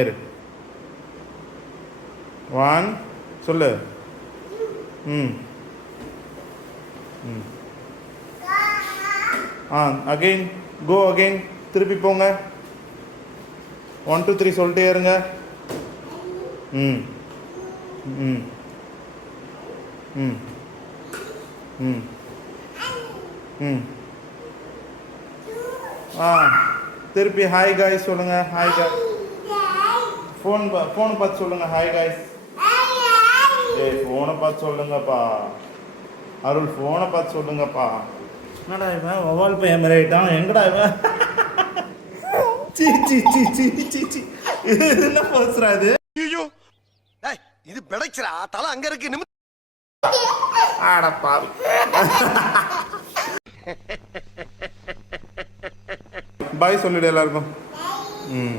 ஏறு. 1 சொல்லு. ம் ம் அகெயின் கோ அகெயின். திருப்பி போங்க. 1 2 3 சொல்லிட்டே இருங்க. ம் ம் ம் ம் ம் திருப்பி ஹாய் காய்ஸ் சொல்லுங்க. ஹாய் காய். ஃபோனை பார்த்து சொல்லுங்க. Hi guys. ஃபோனை பார்த்து சொல்லுங்கப்பா. அருள் ஃபோனை பார்த்து சொல்லுங்கப்பா. என்னடா இவன் வவால் பையன் மாதிரி ஆயிட்டான். எங்கடா இவன்? C C C C C C இது என்ன பேசுறா இது? ஐயோ இது பிடைச்சரா தலை அங்க இருக்கு. ஆடப்பா. பாய் சொல்லிடு எல்லாருக்கும். ம்